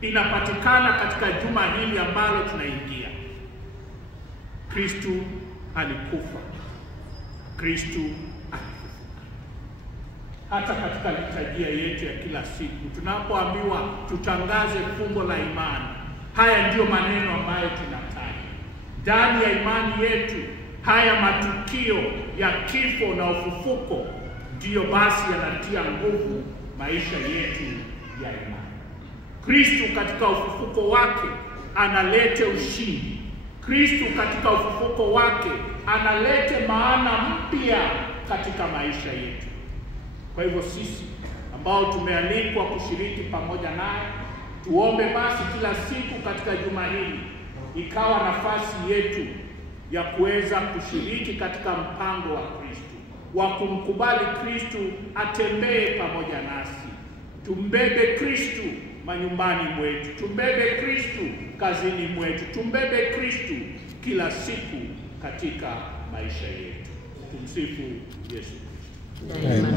inapatikana katika juma hili ambalo tunaingia. Kristo alikufa, Kristo alifufuka. Hata katika liturujia yetu ya kila siku tunapoambiwa tutangaze fumbo la imani, haya ndiyo maneno ambayo tunataja. Ndani ya imani yetu, haya matukio ya kifo na ufufuko ndiyo basi yanatia nguvu maisha yetu ya imani. Kristo katika ufufuko wake analete ushindi. Kristo katika ufufuko wake analete maana mpya katika maisha yetu. Kwa hivyo sisi ambao tumealikwa kushiriki pamoja naye, tuombe basi kila siku katika juma hili ikawa nafasi yetu ya kuweza kushiriki katika mpango wa Kristo, wa kumkubali Kristo atembee pamoja nasi. Tumbebe Kristo manyumbani mwetu, tumbebe Kristo kazini mwetu, tumbebe Kristo kila siku katika maisha yetu. Tumsifu Yesu Kristo.